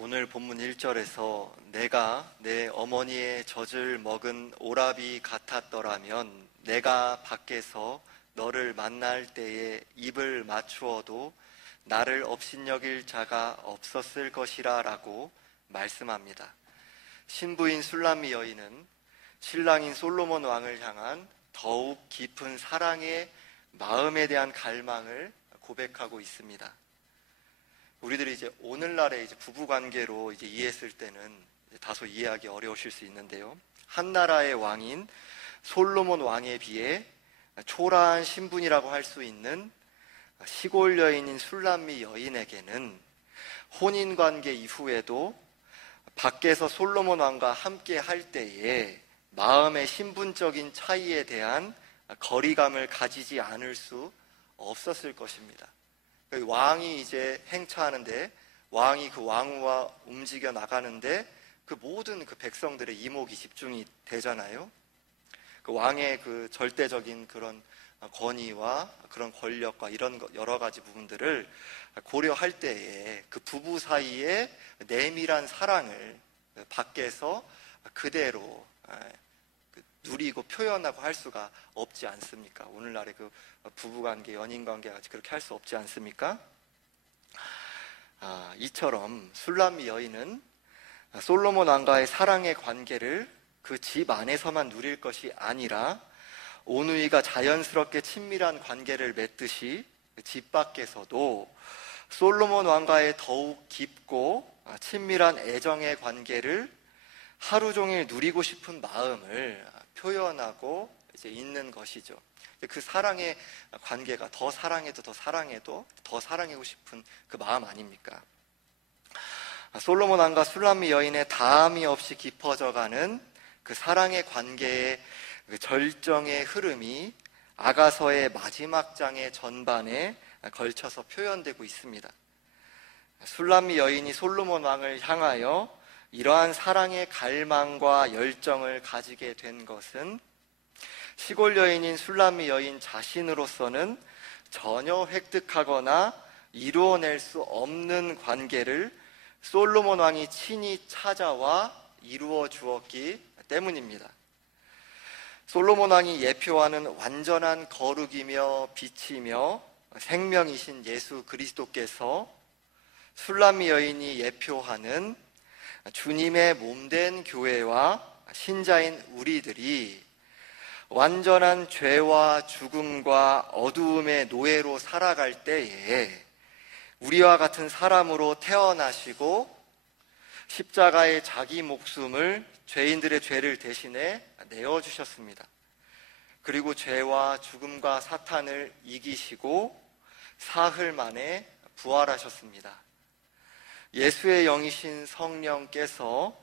오늘 본문 1절에서 내가 내 어머니의 젖을 먹은 오라비 같았더라면 내가 밖에서 너를 만날 때에 입을 맞추어도 나를 업신여길 자가 없었을 것이라 라고 말씀합니다. 신부인 술람미 여인은 신랑인 솔로몬 왕을 향한 더욱 깊은 사랑의 마음에 대한 갈망을 고백하고 있습니다. 우리들이 이제 오늘날의 부부 관계로 이해했을 때는 다소 이해하기 어려우실 수 있는데요. 한 나라의 왕인 솔로몬 왕에 비해 초라한 신분이라고 할 수 있는 시골 여인인 술람미 여인에게는 혼인 관계 이후에도 밖에서 솔로몬 왕과 함께 할 때에 마음의 신분적인 차이에 대한 거리감을 가지지 않을 수 없었을 것입니다. 왕이 이제 행차하는데, 왕이 그 왕후와 움직여 나가는데 그 모든 그 백성들의 이목이 집중이 되잖아요. 그 왕의 그 절대적인 그런 권위와 그런 권력과 이런 여러 가지 부분들을 고려할 때에 그 부부 사이에 내밀한 사랑을 밖에서 그대로 누리고 표현하고 할 수가 없지 않습니까? 오늘날의 그 부부관계, 연인관계 같이 그렇게 할 수 없지 않습니까? 이처럼 술람미 여인은 솔로몬 왕과의 사랑의 관계를 그 집 안에서만 누릴 것이 아니라 오누이가 자연스럽게 친밀한 관계를 맺듯이 집 밖에서도 솔로몬 왕과의 더욱 깊고 친밀한 애정의 관계를 하루 종일 누리고 싶은 마음을 표현하고 있는 것이죠. 그 사랑의 관계가 더 사랑해도 더 사랑해도 더 사랑하고 싶은 그 마음 아닙니까? 솔로몬 왕과 술람미 여인의 다함이 없이 깊어져가는 그 사랑의 관계의 그 절정의 흐름이 아가서의 마지막 장의 전반에 걸쳐서 표현되고 있습니다. 술람미 여인이 솔로몬 왕을 향하여 이러한 사랑의 갈망과 열정을 가지게 된 것은 시골 여인인 술람미 여인 자신으로서는 전혀 획득하거나 이루어낼 수 없는 관계를 솔로몬 왕이 친히 찾아와 이루어 주었기 때문입니다. 솔로몬 왕이 예표하는 완전한 거룩이며 빛이며 생명이신 예수 그리스도께서 술람미 여인이 예표하는 주님의 몸된 교회와 신자인 우리들이 완전한 죄와 죽음과 어두움의 노예로 살아갈 때에 우리와 같은 사람으로 태어나시고 십자가에 자기 목숨을 죄인들의 죄를 대신해 내어주셨습니다. 그리고 죄와 죽음과 사탄을 이기시고 사흘 만에 부활하셨습니다. 예수의 영이신 성령께서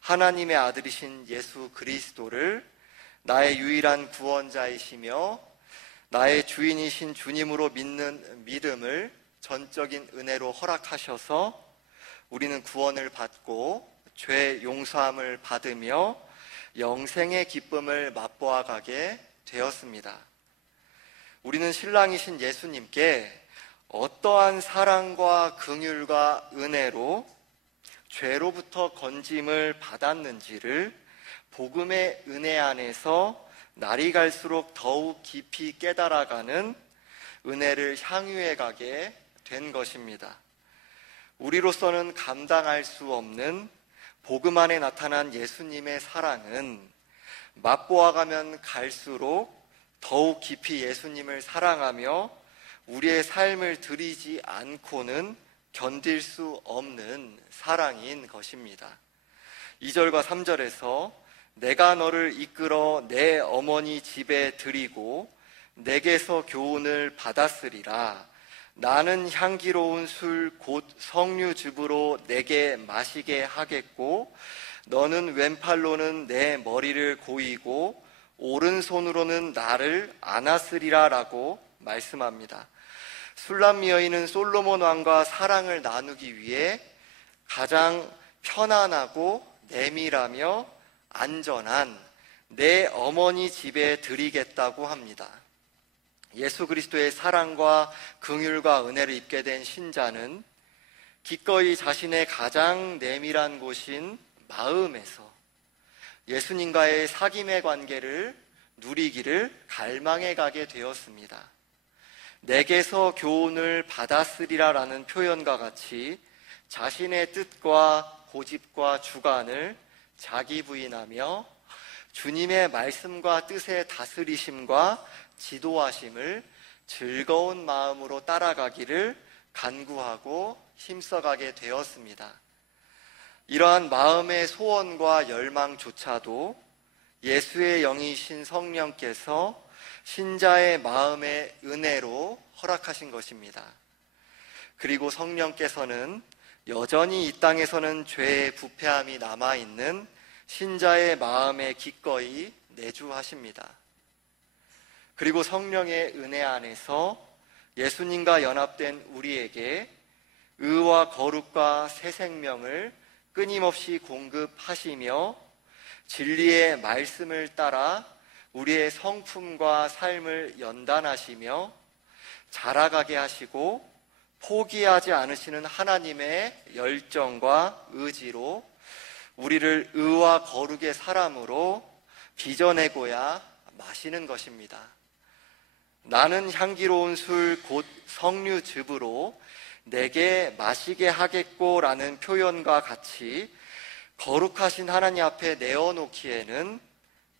하나님의 아들이신 예수 그리스도를 나의 유일한 구원자이시며 나의 주인이신 주님으로 믿는 믿음을 전적인 은혜로 허락하셔서 우리는 구원을 받고 죄 용서함을 받으며 영생의 기쁨을 맛보아 가게 되었습니다. 우리는 신랑이신 예수님께 어떠한 사랑과 긍휼과 은혜로 죄로부터 건짐을 받았는지를 복음의 은혜 안에서 날이 갈수록 더욱 깊이 깨달아가는 은혜를 향유해 가게 된 것입니다. 우리로서는 감당할 수 없는 복음 안에 나타난 예수님의 사랑은 맛보아가면 갈수록 더욱 깊이 예수님을 사랑하며 우리의 삶을 드리지 않고는 견딜 수 없는 사랑인 것입니다. 2절과 3절에서 내가 너를 이끌어 내 어머니 집에 들이고 내게서 교훈을 받았으리라. 나는 향기로운 술 곧 석류즙으로 내게 마시게 하겠고 너는 왼팔로는 내 머리를 고이고 오른손으로는 나를 안았으리라 라고 말씀합니다. 술람미 여인은 솔로몬 왕과 사랑을 나누기 위해 가장 편안하고 내밀하며 안전한 내 어머니 집에 드리겠다고 합니다. 예수 그리스도의 사랑과 긍휼과 은혜를 입게 된 신자는 기꺼이 자신의 가장 내밀한 곳인 마음에서 예수님과의 사귐의 관계를 누리기를 갈망해 가게 되었습니다. 내게서 교훈을 받았으리라라는 표현과 같이 자신의 뜻과 고집과 주관을 자기 부인하며 주님의 말씀과 뜻의 다스리심과 지도하심을 즐거운 마음으로 따라가기를 간구하고 힘써가게 되었습니다. 이러한 마음의 소원과 열망조차도 예수의 영이신 성령께서 신자의 마음의 은혜로 허락하신 것입니다. 그리고 성령께서는 여전히 이 땅에서는 죄의 부패함이 남아있는 신자의 마음에 기꺼이 내주하십니다. 그리고 성령의 은혜 안에서 예수님과 연합된 우리에게 의와 거룩과 새 생명을 끊임없이 공급하시며 진리의 말씀을 따라 우리의 성품과 삶을 연단하시며 자라가게 하시고 포기하지 않으시는 하나님의 열정과 의지로 우리를 의와 거룩의 사람으로 빚어내고야 마시는 것입니다. 나는 향기로운 술 곧 석류즙으로 내게 마시게 하겠고 라는 표현과 같이 거룩하신 하나님 앞에 내어놓기에는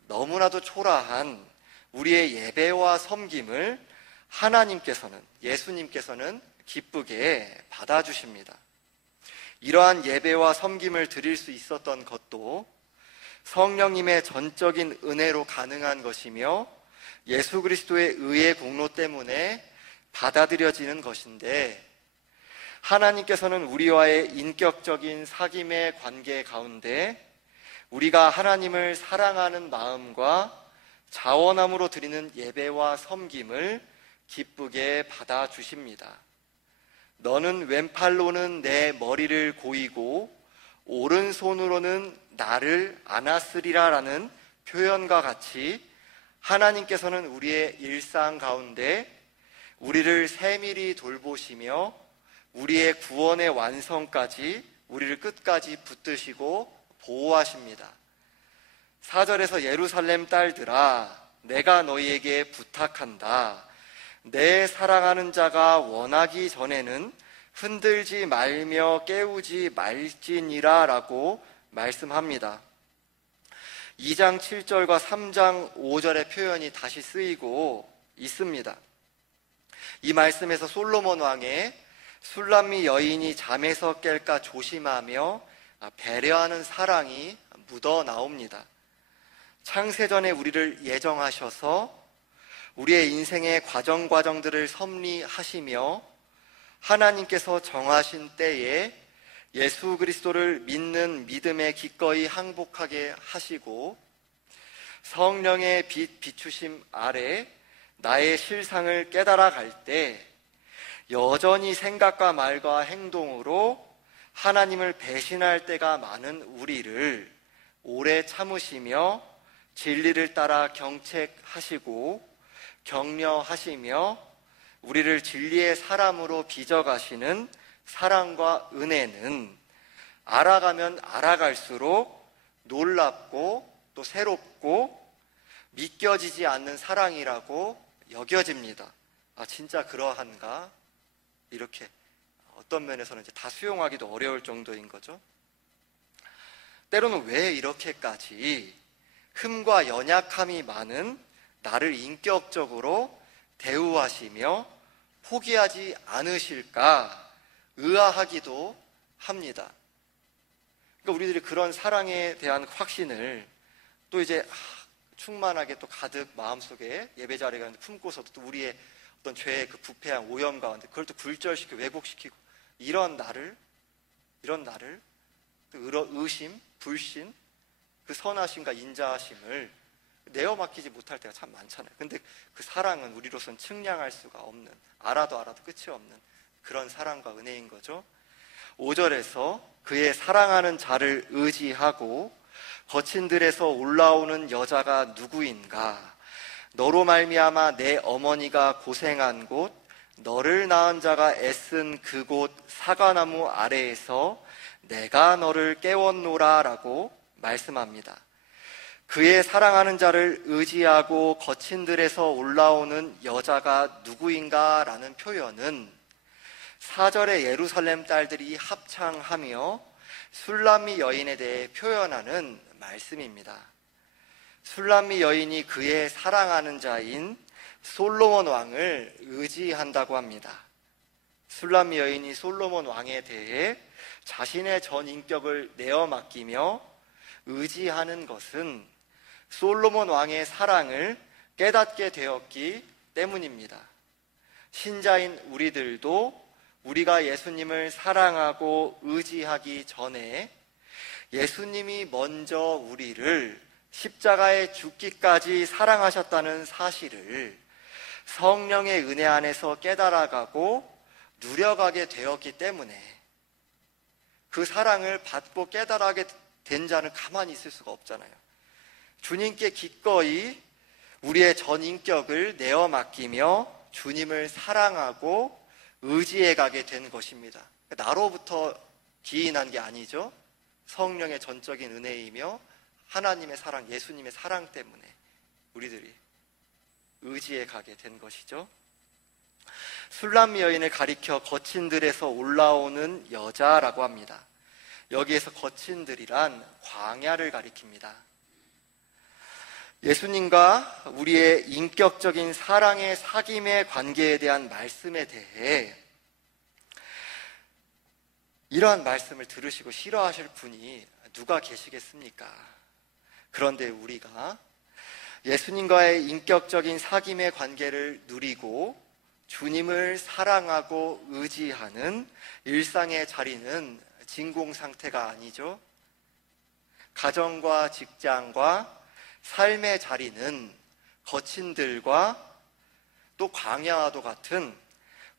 너무나도 초라한 우리의 예배와 섬김을 하나님께서는, 예수님께서는 기쁘게 받아주십니다. 이러한 예배와 섬김을 드릴 수 있었던 것도 성령님의 전적인 은혜로 가능한 것이며 예수 그리스도의 의의 공로 때문에 받아들여지는 것인데, 하나님께서는 우리와의 인격적인 사귐의 관계 가운데 우리가 하나님을 사랑하는 마음과 자원함으로 드리는 예배와 섬김을 기쁘게 받아주십니다. 너는 왼팔로는 내 머리를 고이고 오른손으로는 나를 안았으리라 라는 표현과 같이 하나님께서는 우리의 일상 가운데 우리를 세밀히 돌보시며 우리의 구원의 완성까지 우리를 끝까지 붙드시고 보호하십니다. 4절에서 예루살렘 딸들아 내가 너희에게 부탁한다. 내 사랑하는 자가 원하기 전에는 흔들지 말며 깨우지 말지니라 라고 말씀합니다. 2장 7절과 3장 5절의 표현이 다시 쓰이고 있습니다. 이 말씀에서 솔로몬 왕의 술람미 여인이 잠에서 깰까 조심하며 배려하는 사랑이 묻어 나옵니다. 창세전에 우리를 예정하셔서 우리의 인생의 과정들을 섭리하시며 하나님께서 정하신 때에 예수 그리스도를 믿는 믿음에 기꺼이 항복하게 하시고 성령의 빛 비추심 아래 나의 실상을 깨달아 갈 때 여전히 생각과 말과 행동으로 하나님을 배신할 때가 많은 우리를 오래 참으시며 진리를 따라 경책하시고 격려하시며 우리를 진리의 사람으로 빚어가시는 사랑과 은혜는 알아가면 알아갈수록 놀랍고 또 새롭고 믿겨지지 않는 사랑이라고 여겨집니다. 진짜 그러한가? 이렇게 어떤 면에서는 이제 다 수용하기도 어려울 정도인 거죠. 때로는 왜 이렇게까지 흠과 연약함이 많은 나를 인격적으로 대우하시며 포기하지 않으실까 의아하기도 합니다. 그러니까 우리들이 그런 사랑에 대한 확신을 또 이제 충만하게 또 가득 마음속에 예배 자리에 가는데 품고서도 또 우리의 어떤 죄의 그 부패한 오염 가운데 그걸 또 굴절시키고 왜곡시키고 이런 나를 또 의심, 불신, 그 선하심과 인자하심을 내어 맡기지 못할 때가 참 많잖아요. 근데 그 사랑은 우리로선 측량할 수가 없는, 알아도 끝이 없는 그런 사랑과 은혜인 거죠. 5절에서 그의 사랑하는 자를 의지하고 거친 들에서 올라오는 여자가 누구인가? 너로 말미암아 내 어머니가 고생한 곳, 너를 낳은 자가 애쓴 그곳 사과나무 아래에서 내가 너를 깨웠노라 라고 말씀합니다. 그의 사랑하는 자를 의지하고 거친 들에서 올라오는 여자가 누구인가 라는 표현은 4절의 예루살렘 딸들이 합창하며 술람미 여인에 대해 표현하는 말씀입니다. 술람미 여인이 그의 사랑하는 자인 솔로몬 왕을 의지한다고 합니다. 술람미 여인이 솔로몬 왕에 대해 자신의 전 인격을 내어 맡기며 의지하는 것은 솔로몬 왕의 사랑을 깨닫게 되었기 때문입니다. 신자인 우리들도 우리가 예수님을 사랑하고 의지하기 전에 예수님이 먼저 우리를 십자가에 죽기까지 사랑하셨다는 사실을 성령의 은혜 안에서 깨달아가고 누려가게 되었기 때문에 그 사랑을 받고 깨달아게 된 자는 가만히 있을 수가 없잖아요. 주님께 기꺼이 우리의 전 인격을 내어 맡기며 주님을 사랑하고 의지해 가게 된 것입니다. 나로부터 기인한 게 아니죠. 성령의 전적인 은혜이며 하나님의 사랑, 예수님의 사랑 때문에 우리들이 의지해 가게 된 것이죠. 술람미 여인을 가리켜 거친들에서 올라오는 여자라고 합니다. 여기에서 거친들이란 광야를 가리킵니다. 예수님과 우리의 인격적인 사랑의 사귐의 관계에 대한 말씀에 대해 이러한 말씀을 들으시고 싫어하실 분이 누가 계시겠습니까? 그런데 우리가 예수님과의 인격적인 사귐의 관계를 누리고 주님을 사랑하고 의지하는 일상의 자리는 진공 상태가 아니죠. 가정과 직장과 삶의 자리는 거친들과 또 광야와도 같은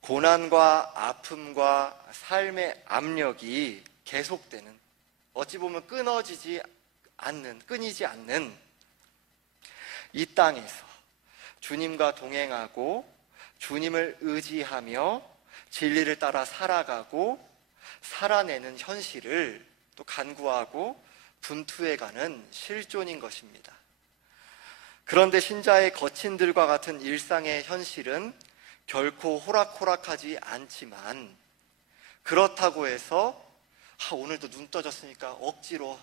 고난과 아픔과 삶의 압력이 계속되는, 어찌 보면 끊이지 않는 이 땅에서 주님과 동행하고 주님을 의지하며 진리를 따라 살아가고 살아내는 현실을 또 간구하고 분투해가는 실존인 것입니다. 그런데 신자의 거친들과 같은 일상의 현실은 결코 호락호락하지 않지만, 그렇다고 해서 오늘도 눈 떠졌으니까 억지로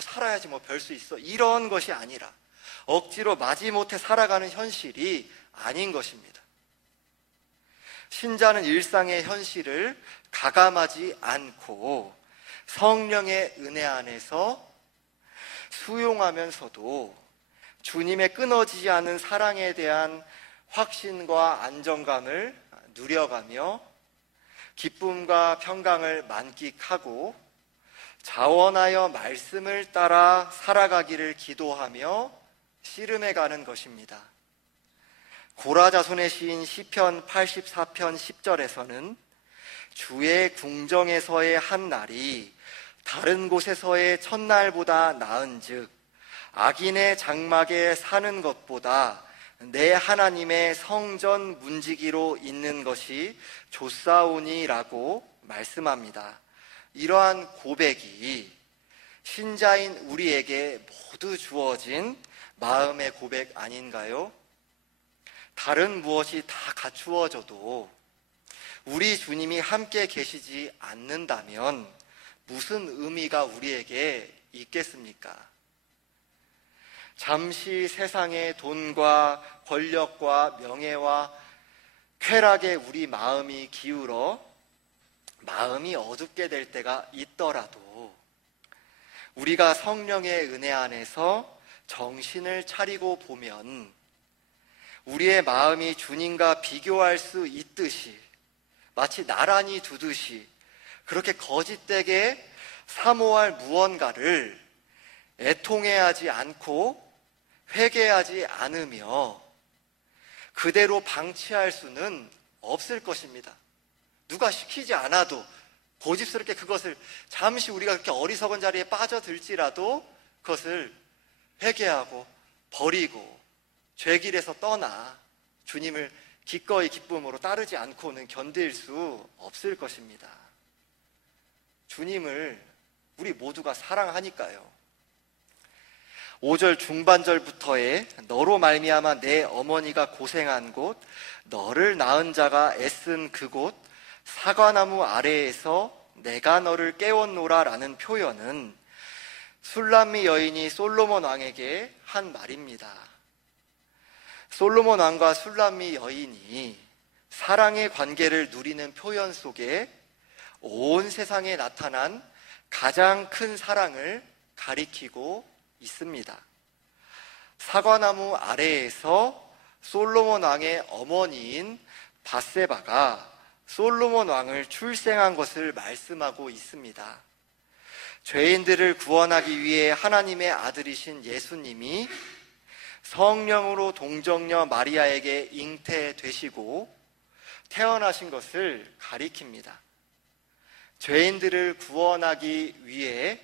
살아야지 별 수 있어, 이런 것이 아니라 억지로 마지못해 살아가는 현실이 아닌 것입니다. 신자는 일상의 현실을 가감하지 않고 성령의 은혜 안에서 수용하면서도 주님의 끊어지지 않은 사랑에 대한 확신과 안정감을 누려가며 기쁨과 평강을 만끽하고 자원하여 말씀을 따라 살아가기를 기도하며 씨름해가는 것입니다. 고라자손의 시인 시편 84편 10절에서는 주의 궁정에서의 한 날이 다른 곳에서의 첫날보다 나은즉 악인의 장막에 사는 것보다 내 하나님의 성전 문지기로 있는 것이 좋사오니라고 말씀합니다. 이러한 고백이 신자인 우리에게 모두 주어진 마음의 고백 아닌가요? 다른 무엇이 다 갖추어져도 우리 주님이 함께 계시지 않는다면 무슨 의미가 우리에게 있겠습니까? 잠시 세상의 돈과 권력과 명예와 쾌락에 우리 마음이 기울어 마음이 어둡게 될 때가 있더라도 우리가 성령의 은혜 안에서 정신을 차리고 보면 우리의 마음이 주님과 비교할 수 있듯이, 마치 나란히 두듯이 그렇게 거짓되게 사모할 무언가를 애통해하지 않고 회개하지 않으며 그대로 방치할 수는 없을 것입니다. 누가 시키지 않아도 고집스럽게 그것을 잠시 우리가 그렇게 어리석은 자리에 빠져들지라도 그것을 회개하고 버리고 죄길에서 떠나 주님을 기꺼이 기쁨으로 따르지 않고는 견딜 수 없을 것입니다. 주님을 우리 모두가 사랑하니까요. 5절 중반절부터의 너로 말미암아 내 어머니가 고생한 곳, 너를 낳은 자가 애쓴 그곳, 사과나무 아래에서 내가 너를 깨웠노라 라는 표현은 술람미 여인이 솔로몬 왕에게 한 말입니다. 솔로몬 왕과 술람미 여인이 사랑의 관계를 누리는 표현 속에 온 세상에 나타난 가장 큰 사랑을 가리키고 있습니다. 사과나무 아래에서 솔로몬 왕의 어머니인 밧세바가 솔로몬 왕을 출생한 것을 말씀하고 있습니다. 죄인들을 구원하기 위해 하나님의 아들이신 예수님이 성령으로 동정녀 마리아에게 잉태되시고 태어나신 것을 가리킵니다. 죄인들을 구원하기 위해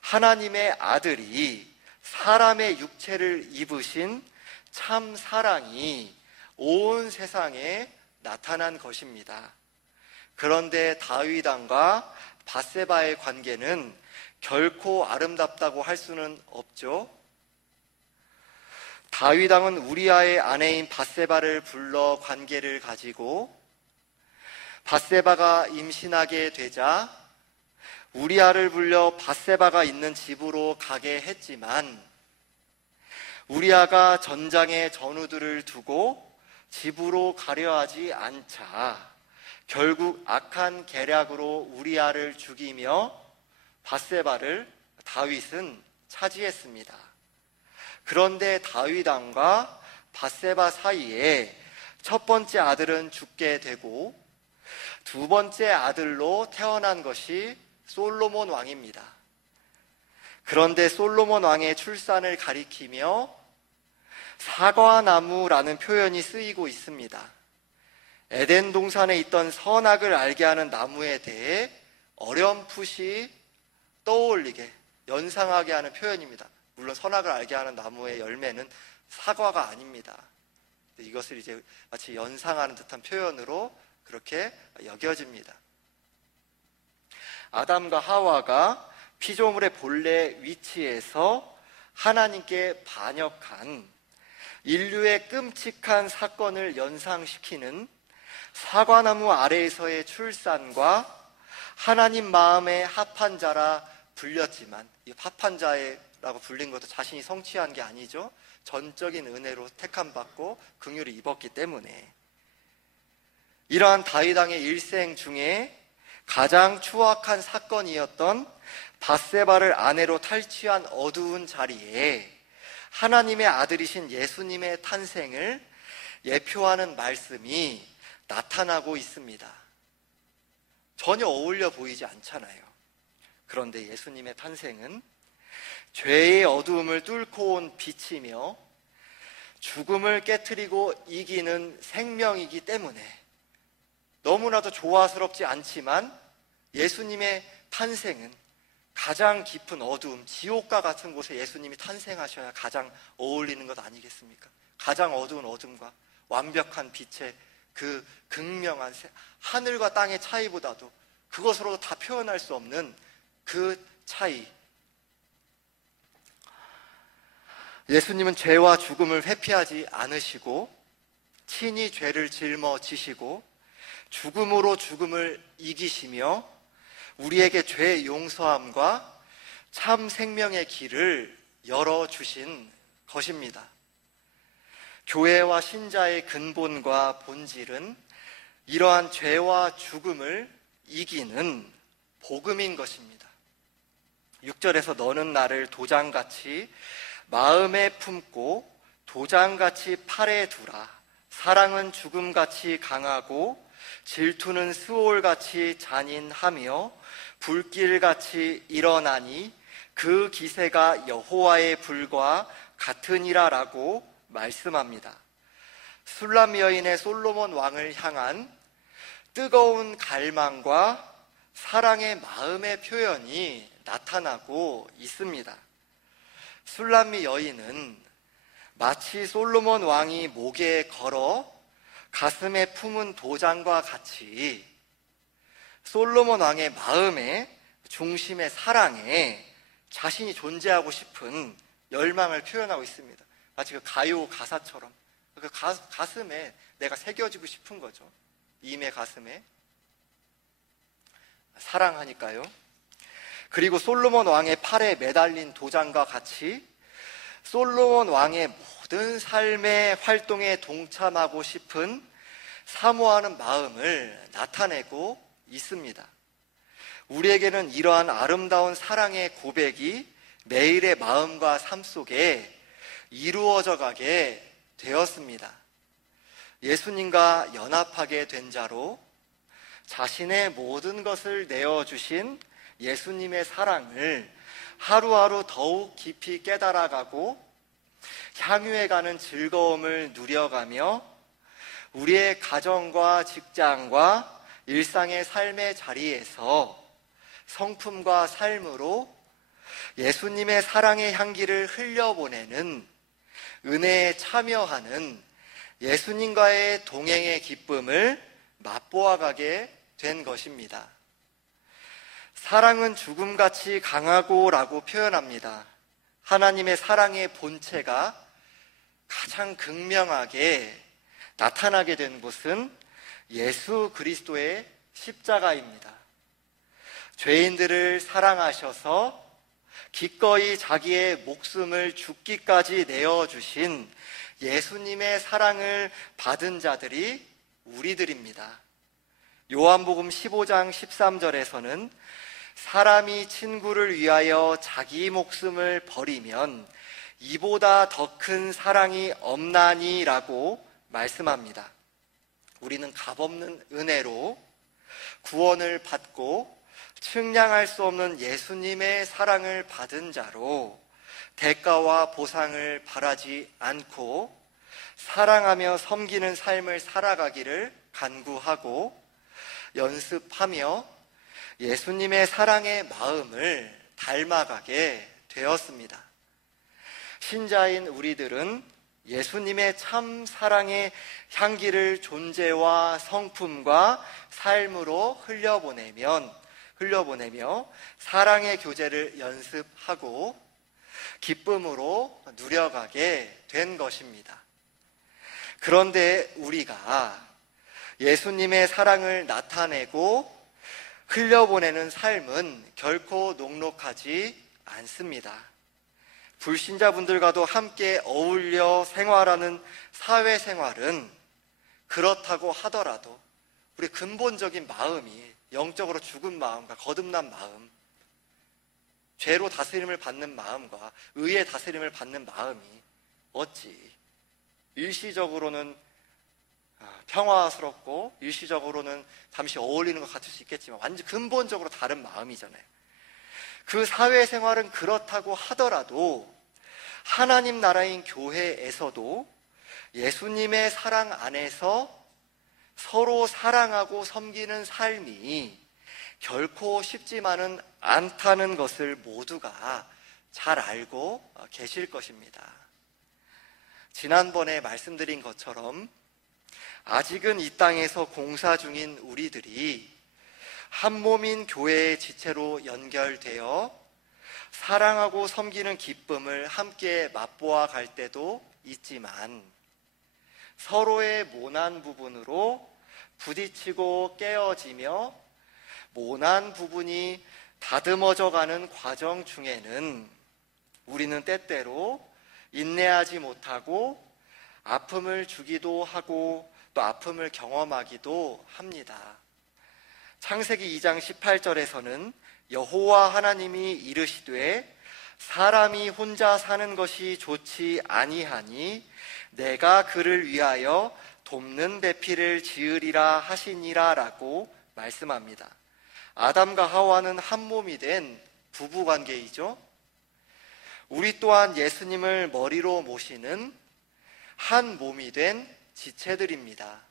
하나님의 아들이 사람의 육체를 입으신 참 사랑이 온 세상에 나타난 것입니다. 그런데 다윗 왕과 밧세바의 관계는 결코 아름답다고 할 수는 없죠. 다윗 왕은 우리아의 아내인 밧세바를 불러 관계를 가지고 밧세바가 임신하게 되자 우리아를 불려 밧세바가 있는 집으로 가게 했지만 우리아가 전장에 전우들을 두고 집으로 가려 하지 않자 결국 악한 계략으로 우리아를 죽이며 밧세바를 다윗은 차지했습니다. 그런데 다윗 왕과 밧세바 사이에 첫 번째 아들은 죽게 되고 두 번째 아들로 태어난 것이 솔로몬 왕입니다. 그런데 솔로몬 왕의 출산을 가리키며 사과나무라는 표현이 쓰이고 있습니다. 에덴 동산에 있던 선악을 알게 하는 나무에 대해 어렴풋이 떠올리게, 연상하게 하는 표현입니다. 물론 선악을 알게 하는 나무의 열매는 사과가 아닙니다. 이것을 이제 마치 연상하는 듯한 표현으로 그렇게 여겨집니다. 아담과 하와가 피조물의 본래 위치에서 하나님께 반역한 인류의 끔찍한 사건을 연상시키는 사과나무 아래에서의 출산과 하나님 마음에 합한 자라 불렸지만, 이 합한 자라고 불린 것도 자신이 성취한 게 아니죠. 전적인 은혜로 택함받고 긍휼을 입었기 때문에 이러한 다윗 왕의 일생 중에 가장 추악한 사건이었던 밧세바를 아내로 탈취한 어두운 자리에 하나님의 아들이신 예수님의 탄생을 예표하는 말씀이 나타나고 있습니다. 전혀 어울려 보이지 않잖아요. 그런데 예수님의 탄생은 죄의 어두움을 뚫고 온 빛이며 죽음을 깨트리고 이기는 생명이기 때문에 너무나도 조화스럽지 않지만 예수님의 탄생은 가장 깊은 어두움, 지옥과 같은 곳에 예수님이 탄생하셔야 가장 어울리는 것 아니겠습니까? 가장 어두운 어둠과 완벽한 빛의 그 극명한 하늘과 땅의 차이보다도 그것으로도 다 표현할 수 없는 그 차이. 예수님은 죄와 죽음을 회피하지 않으시고 친히 죄를 짊어지시고 죽음으로 죽음을 이기시며 우리에게 죄 용서함과 참 생명의 길을 열어주신 것입니다. 교회와 신자의 근본과 본질은 이러한 죄와 죽음을 이기는 복음인 것입니다. 6절에서 너는 나를 도장같이 마음에 품고 도장같이 팔에 두라. 사랑은 죽음같이 강하고 질투는 스올같이 잔인하며 불길같이 일어나니 그 기세가 여호와의 불과 같으니라 라고 말씀합니다. 술람 여인의 솔로몬 왕을 향한 뜨거운 갈망과 사랑의 마음의 표현이 나타나고 있습니다. 술람미 여인은 마치 솔로몬 왕이 목에 걸어 가슴에 품은 도장과 같이 솔로몬 왕의 마음에, 중심의 사랑에 자신이 존재하고 싶은 열망을 표현하고 있습니다. 마치 그 가요 가사처럼 그 가슴에 내가 새겨지고 싶은 거죠. 임의 가슴에 사랑하니까요. 그리고 솔로몬 왕의 팔에 매달린 도장과 같이 솔로몬 왕의 모든 삶의 활동에 동참하고 싶은 사모하는 마음을 나타내고 있습니다. 우리에게는 이러한 아름다운 사랑의 고백이 매일의 마음과 삶 속에 이루어져 가게 되었습니다. 예수님과 연합하게 된 자로 자신의 모든 것을 내어주신 예수님의 사랑을 하루하루 더욱 깊이 깨달아가고 향유해가는 즐거움을 누려가며 우리의 가정과 직장과 일상의 삶의 자리에서 성품과 삶으로 예수님의 사랑의 향기를 흘려보내는 은혜에 참여하는 예수님과의 동행의 기쁨을 맛보아가게 된 것입니다. 사랑은 죽음같이 강하고 라고 표현합니다. 하나님의 사랑의 본체가 가장 극명하게 나타나게 된 곳은 예수 그리스도의 십자가입니다. 죄인들을 사랑하셔서 기꺼이 자기의 목숨을 죽기까지 내어주신 예수님의 사랑을 받은 자들이 우리들입니다. 요한복음 15장 13절에서는 사람이 친구를 위하여 자기 목숨을 버리면 이보다 더 큰 사랑이 없나니 라고 말씀합니다. 우리는 값없는 은혜로 구원을 받고 측량할 수 없는 예수님의 사랑을 받은 자로 대가와 보상을 바라지 않고 사랑하며 섬기는 삶을 살아가기를 간구하고 연습하며 예수님의 사랑의 마음을 닮아가게 되었습니다. 신자인 우리들은 예수님의 참 사랑의 향기를 존재와 성품과 삶으로 흘려보내며 사랑의 교제를 연습하고 기쁨으로 누려가게 된 것입니다. 그런데 우리가 예수님의 사랑을 나타내고 흘려보내는 삶은 결코 녹록하지 않습니다. 불신자분들과도 함께 어울려 생활하는 사회생활은 그렇다고 하더라도 우리 근본적인 마음이 영적으로 죽은 마음과 거듭난 마음, 죄로 다스림을 받는 마음과 의의 다스림을 받는 마음이 어찌 일시적으로는 평화스럽고 일시적으로는 잠시 어울리는 것 같을 수 있겠지만 완전 근본적으로 다른 마음이잖아요. 그 사회생활은 그렇다고 하더라도 하나님 나라인 교회에서도 예수님의 사랑 안에서 서로 사랑하고 섬기는 삶이 결코 쉽지만은 않다는 것을 모두가 잘 알고 계실 것입니다. 지난번에 말씀드린 것처럼 아직은 이 땅에서 공사 중인 우리들이 한 몸인 교회의 지체로 연결되어 사랑하고 섬기는 기쁨을 함께 맛보아 갈 때도 있지만 서로의 모난 부분으로 부딪히고 깨어지며 모난 부분이 다듬어져 가는 과정 중에는 우리는 때때로 인내하지 못하고 아픔을 주기도 하고 또 아픔을 경험하기도 합니다. 창세기 2장 18절에서는 여호와 하나님이 이르시되 사람이 혼자 사는 것이 좋지 아니하니 내가 그를 위하여 돕는 배필을 지으리라 하시니라 라고 말씀합니다. 아담과 하와는 한 몸이 된 부부관계이죠. 우리 또한 예수님을 머리로 모시는 한 몸이 된 지체들입니다.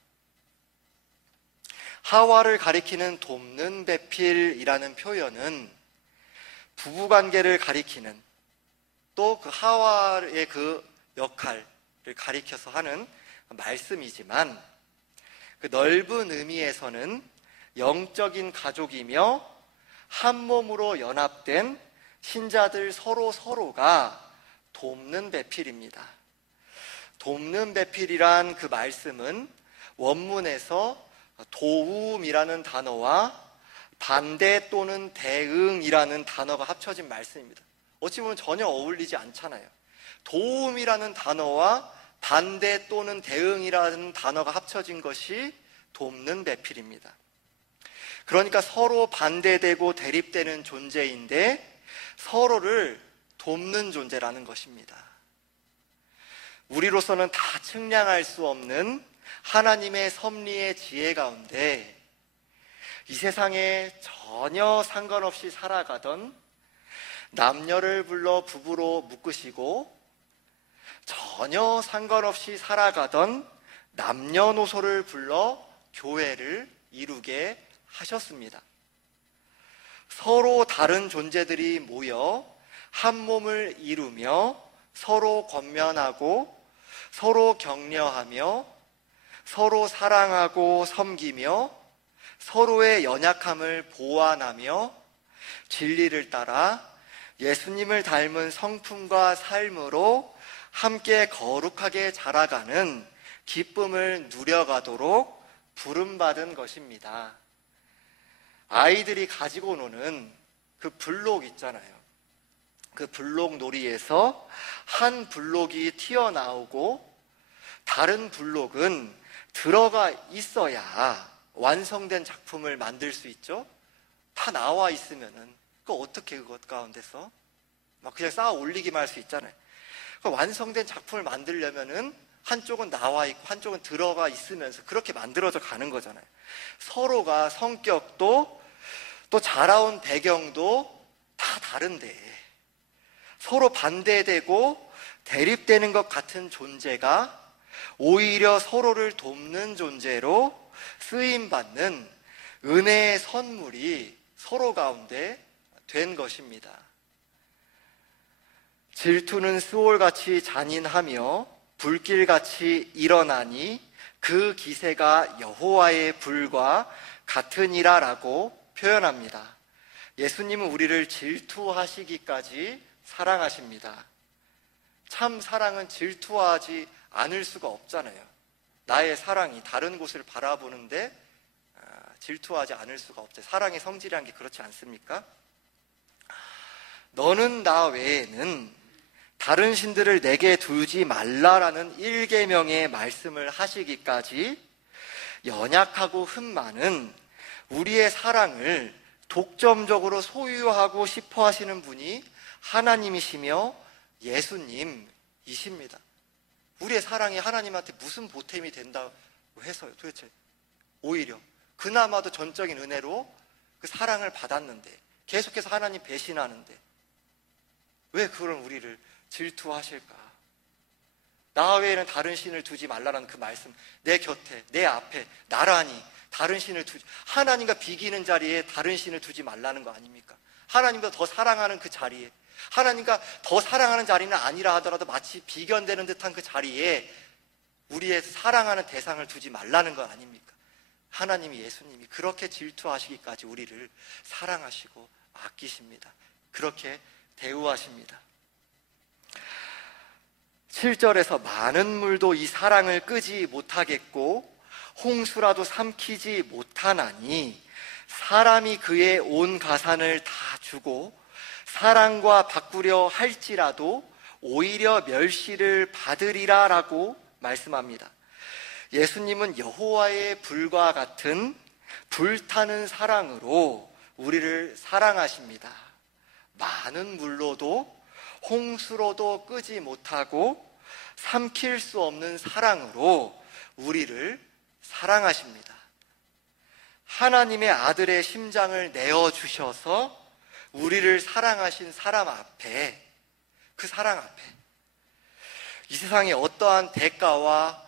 하와를 가리키는 돕는 배필이라는 표현은 부부관계를 가리키는 또 그 하와의 그 역할을 가리켜서 하는 말씀이지만 그 넓은 의미에서는 영적인 가족이며 한 몸으로 연합된 신자들 서로가 돕는 배필입니다. 돕는 배필이란 그 말씀은 원문에서 도움이라는 단어와 반대 또는 대응이라는 단어가 합쳐진 말씀입니다. 어찌 보면 전혀 어울리지 않잖아요. 도움이라는 단어와 반대 또는 대응이라는 단어가 합쳐진 것이 돕는 배필입니다. 그러니까 서로 반대되고 대립되는 존재인데 서로를 돕는 존재라는 것입니다. 우리로서는 다 측량할 수 없는 하나님의 섭리의 지혜 가운데 이 세상에 전혀 상관없이 살아가던 남녀를 불러 부부로 묶으시고 전혀 상관없이 살아가던 남녀노소를 불러 교회를 이루게 하셨습니다. 서로 다른 존재들이 모여 한 몸을 이루며 서로 권면하고 서로 격려하며 서로 사랑하고 섬기며 서로의 연약함을 보완하며 진리를 따라 예수님을 닮은 성품과 삶으로 함께 거룩하게 자라가는 기쁨을 누려가도록 부름받은 것입니다. 아이들이 가지고 노는 그 블록 있잖아요. 그 블록 놀이에서 한 블록이 튀어나오고 다른 블록은 들어가 있어야 완성된 작품을 만들 수 있죠. 다 나와 있으면은 어떻게 그것 가운데서 막 그냥 쌓아 올리기만 할 수 있잖아요. 완성된 작품을 만들려면은 한쪽은 나와 있고 한쪽은 들어가 있으면서 그렇게 만들어져 가는 거잖아요. 서로가 성격도 또 자라온 배경도 다 다른데 서로 반대되고 대립되는 것 같은 존재가 오히려 서로를 돕는 존재로 쓰임받는 은혜의 선물이 서로 가운데 된 것입니다. 질투는 수올같이 잔인하며 불길같이 일어나니 그 기세가 여호와의 불과 같으니라 라고 표현합니다. 예수님은 우리를 질투하시기까지 사랑하십니다. 참 사랑은 질투하지 않을 수가 없잖아요. 나의 사랑이 다른 곳을 바라보는데 질투하지 않을 수가 없죠. 사랑의 성질이란 게 그렇지 않습니까? 너는 나 외에는 다른 신들을 내게 두지 말라라는 일계명의 말씀을 하시기까지 연약하고 흠 많은 우리의 사랑을 독점적으로 소유하고 싶어 하시는 분이 하나님이시며 예수님이십니다. 우리의 사랑이 하나님한테 무슨 보탬이 된다고 해서요, 도대체. 오히려 그나마도 전적인 은혜로 그 사랑을 받았는데 계속해서 하나님 배신하는데 왜 그런 우리를 질투하실까? 나 외에는 다른 신을 두지 말라는 그 말씀, 내 곁에, 내 앞에 나란히 다른 신을 두지, 하나님과 비기는 자리에 다른 신을 두지 말라는 거 아닙니까? 하나님보다 더 사랑하는 그 자리에, 하나님과 더 사랑하는 자리는 아니라 하더라도 마치 비견되는 듯한 그 자리에 우리의 사랑하는 대상을 두지 말라는 거 아닙니까? 하나님이, 예수님이 그렇게 질투하시기까지 우리를 사랑하시고 아끼십니다. 그렇게 대우하십니다. 7절에서 많은 물도 이 사랑을 끄지 못하겠고 홍수라도 삼키지 못하나니 사람이 그의 온 가산을 다 주고 사랑과 바꾸려 할지라도 오히려 멸시를 받으리라 라고 말씀합니다. 예수님은 여호와의 불과 같은 불타는 사랑으로 우리를 사랑하십니다. 많은 물로도 홍수로도 끄지 못하고 삼킬 수 없는 사랑으로 우리를 사랑하십니다. 하나님의 아들의 심장을 내어주셔서 우리를 사랑하신 사람 앞에, 그 사랑 앞에 이 세상에 어떠한 대가와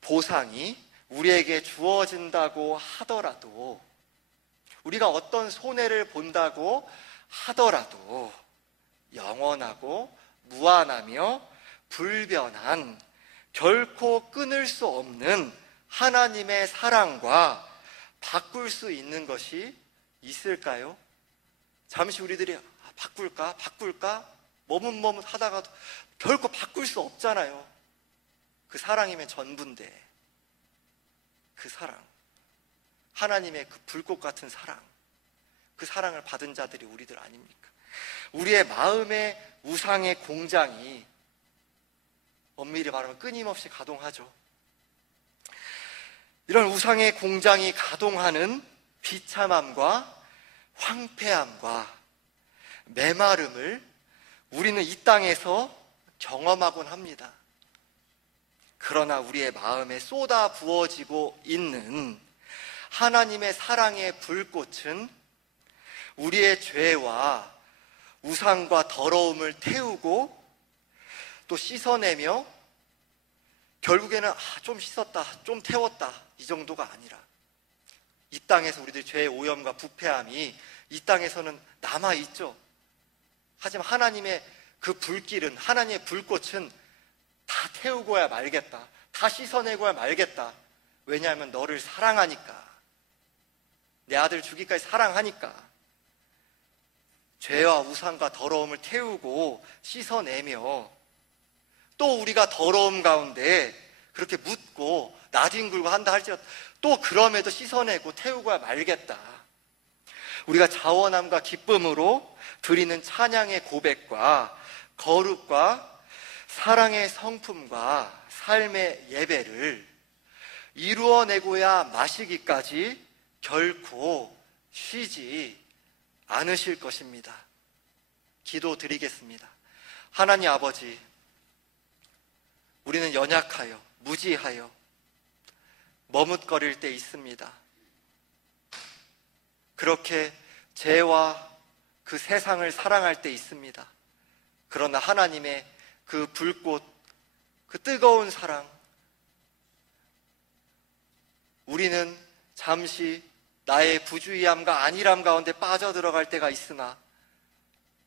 보상이 우리에게 주어진다고 하더라도, 우리가 어떤 손해를 본다고 하더라도 영원하고 무한하며 불변한, 결코 끊을 수 없는 하나님의 사랑과 바꿀 수 있는 것이 있을까요? 잠시 우리들이 바꿀까? 머뭇머뭇 하다가도 결코 바꿀 수 없잖아요. 그 사랑이면 전부인데, 그 사랑, 하나님의 그 불꽃 같은 사랑, 그 사랑을 받은 자들이 우리들 아닙니까? 우리의 마음의 우상의 공장이 엄밀히 말하면 끊임없이 가동하죠. 이런 우상의 공장이 가동하는 비참함과 황폐함과 메마름을 우리는 이 땅에서 경험하곤 합니다. 그러나 우리의 마음에 쏟아 부어지고 있는 하나님의 사랑의 불꽃은 우리의 죄와 우상과 더러움을 태우고 또 씻어내며 결국에는 좀 씻었다, 좀 태웠다, 이 정도가 아니라 이 땅에서 우리들 죄의 오염과 부패함이 이 땅에서는 남아있죠. 하지만 하나님의 그 불길은, 하나님의 불꽃은 다 태우고야 말겠다, 다 씻어내고야 말겠다. 왜냐하면 너를 사랑하니까, 내 아들 주기까지 사랑하니까. 죄와 우상과 더러움을 태우고 씻어내며 또 우리가 더러움 가운데 그렇게 묻고 나뒹굴고 한다 할지라도 또 그럼에도 씻어내고 태우고야 말겠다. 우리가 자원함과 기쁨으로 드리는 찬양의 고백과 거룩과 사랑의 성품과 삶의 예배를 이루어내고야 마시기까지 결코 쉬지 않으실 것입니다. 기도드리겠습니다. 하나님 아버지, 우리는 연약하여 무지하여 머뭇거릴 때 있습니다. 그렇게 죄와 그 세상을 사랑할 때 있습니다. 그러나 하나님의 그 불꽃, 그 뜨거운 사랑, 우리는 잠시 나의 부주의함과 안일함 가운데 빠져들어갈 때가 있으나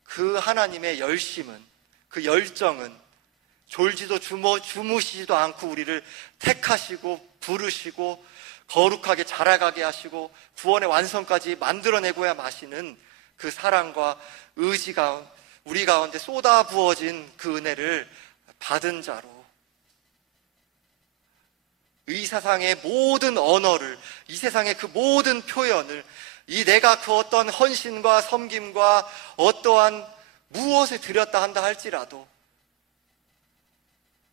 그 하나님의 열심은, 그 열정은 졸지도 주무시지도 않고 우리를 택하시고 부르시고 거룩하게 자라가게 하시고 구원의 완성까지 만들어내고야 마시는 그 사랑과 의지가 우리 가운데 쏟아 부어진 그 은혜를 받은 자로 이 세상의 모든 언어를, 이 세상의 그 모든 표현을, 이 내가 그 어떠한 헌신과 섬김과 어떠한 무엇을 드렸다 한다 할지라도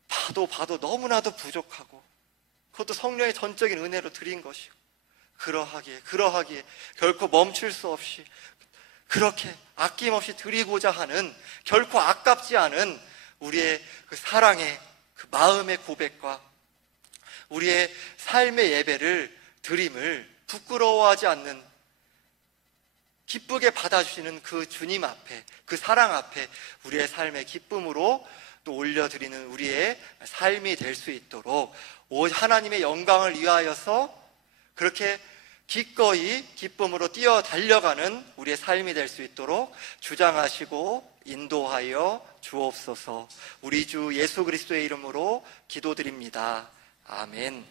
봐도 너무나도 부족하고 그것도 성령의 전적인 은혜로 드린 것이고 그러하기에 결코 멈출 수 없이 그렇게 아낌없이 드리고자 하는, 결코 아깝지 않은 우리의 그 사랑의 그 마음의 고백과 우리의 삶의 예배를 드림을 부끄러워하지 않는, 기쁘게 받아주시는 그 주님 앞에, 그 사랑 앞에 우리의 삶의 기쁨으로 또 올려드리는 우리의 삶이 될 수 있도록 오 하나님의 영광을 위하여서 그렇게 기꺼이 기쁨으로 뛰어 달려가는 우리의 삶이 될 수 있도록 주장하시고 인도하여 주옵소서. 우리 주 예수 그리스도의 이름으로 기도드립니다. 아멘.